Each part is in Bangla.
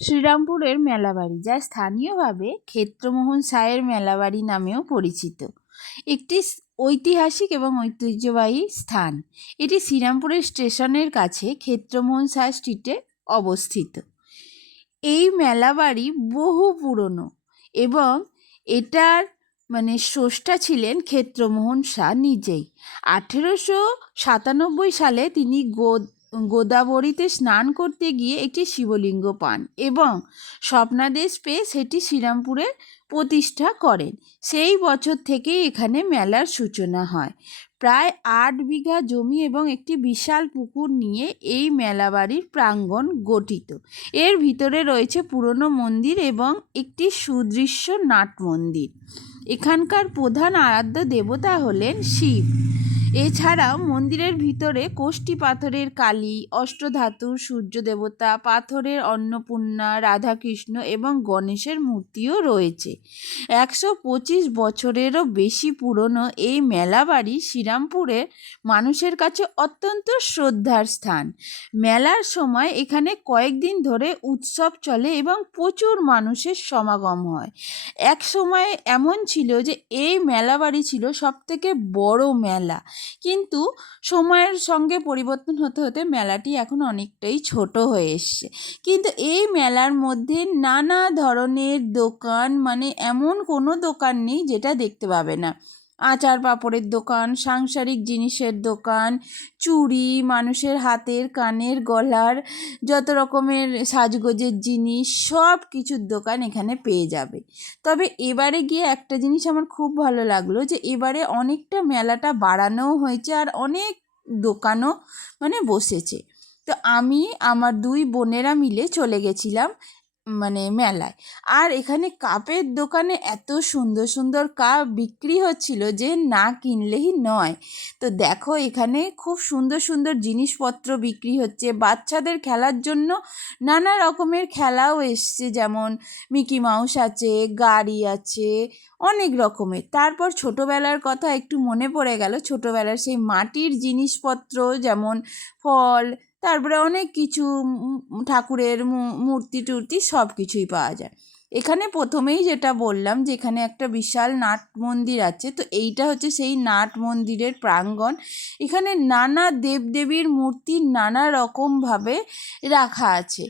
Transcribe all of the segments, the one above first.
শ্রীরামপুরের মেলাবাড়ি, যা স্থানীয়ভাবে ক্ষেত্রমোহন সায়ের মেলাবাড়ি নামেও পরিচিত, একটি ঐতিহাসিক এবং ঐতিহ্যবাহী স্থান। এটি শ্রীরামপুরের স্টেশনের কাছে ক্ষেত্রমোহন সায় স্ট্রিটে অবস্থিত। এই মেলাবাড়ি বহু পুরনো এবং এটার স্রষ্টা ছিলেন ক্ষেত্রমোহন শাহ নিজেই। 1897 সালে তিনি গোদাবরীতে স্নান করতে গিয়ে একটি শিবলিঙ্গ পান এবং স্বপ্নাদেশ পেয়ে সেটি শ্রীরামপুরে প্রতিষ্ঠা করেন। সেই বছর থেকেই এখানে মেলার সূচনা হয়। প্রায় 8 বিঘা জমি এবং একটি বিশাল পুকুর নিয়ে এই মেলাবাড়ির প্রাঙ্গণ গঠিত। এর ভিতরে রয়েছে পুরনো মন্দির এবং একটি সুদৃশ্য নাট মন্দির। এখানকার প্রধান আরাধ্য দেবতা হলেন শিব। এছাড়াও মন্দিরের ভিতরে কোষ্ঠী পাথরের কালী, অষ্টধাতুর সূর্য দেবতা, পাথরের অন্নপূর্ণা, রাধাকৃষ্ণ এবং গণেশের মূর্তিও রয়েছে। 125 বছরেরও বেশি পুরনো এই মেলাবাড়ি শ্রীরামপুরের মানুষের কাছে অত্যন্ত শ্রদ্ধার স্থান। মেলার সময় এখানে কয়েকদিন ধরে উৎসব চলে এবং প্রচুর মানুষের সমাগম হয়। এক সময় এমন ছিল যে এই মেলাবাড়ি ছিল সবথেকে বড় মেলা, কিন্তু সময়ের সঙ্গে পরিবর্তন হতে হতে মেলাটি এখন অনেকটাই ছোট হয়ে এসছে। কিন্তু এই মেলার মধ্যে নানা ধরনের দোকান, এমন কোনো দোকান নেই যেটা দেখতে পাবে না। আচার পাঁপড়ের দোকান, সাংসারিক জিনিসের দোকান, চুড়ি, মানুষের হাতের, কানের, গলার যত রকমের সাজগোজের জিনিস, সব কিছুর দোকান এখানে পেয়ে যাবে। তবে এবারে গিয়ে একটা জিনিস আমার খুব ভালো লাগলো, যে এবারে অনেকটা মেলাটা বাড়ানোও হয়েছে আর অনেক দোকানও বসেছে। তো আমি আমার 2 বোনেরা মিলে চলে গেছিলাম মেলায়। আর এখানে কাপের দোকানে এত সুন্দর সুন্দর কাপ বিক্রি হচ্ছিল যে না কিনলেই নয়। তো দেখো, এখানে খুব সুন্দর সুন্দর জিনিসপত্র বিক্রি হচ্ছে। বাচ্চাদের খেলার জন্য নানা রকমের খেলাও এসছে, যেমন মিকি মাউস আছে, গাড়ি আছে, অনেক রকমের। তারপর ছোটোবেলার কথা একটু মনে পড়ে গেল। ছোটোবেলার সেই মাটির জিনিসপত্র, যেমন ফল, তারপরে অনেক কিছু ঠাকুরের মূর্তি টুর্তি সব কিছুই পাওয়া যায় এখানে। প্রথমেই যেটা বললাম যে এখানে একটা বিশাল নাট মন্দির আছে, তো এইটা হচ্ছে সেই নাট মন্দিরের প্রাঙ্গণ। এখানে নানা দেবদেবীর মূর্তি নানা রকমভাবে রাখা আছে।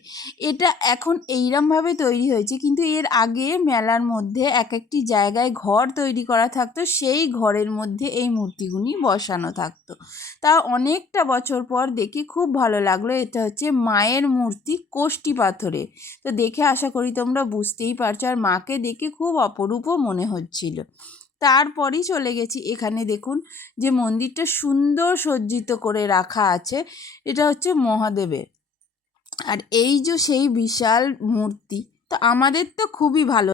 এটা এখন এইরমভাবে তৈরি হয়েছে, কিন্তু এর আগে মেলার মধ্যে এক একটি জায়গায় ঘর তৈরি করা থাকতো, সেই ঘরের মধ্যে এই মূর্তিগুলি বসানো থাকতো। তা অনেকটা বছর পর দেখি খুব ভালো লাগলো। এটা হচ্ছে মায়ের মূর্তি, কোষ্ঠী পাথরে। তো দেখে আশা করি তোমরা বুঝতেই পারছো, আর মাকে দেখে খুব অপরূপও মনে হচ্ছিল। তারপরই চলে গেছি এখানে। দেখুন যে মন্দিরটা সুন্দর সজ্জিত করে রাখা আছে, এটা হচ্ছে মহাদেবের। আর এই যে সেই বিশাল মূর্তি, তো আমাদের তো খুবই ভালো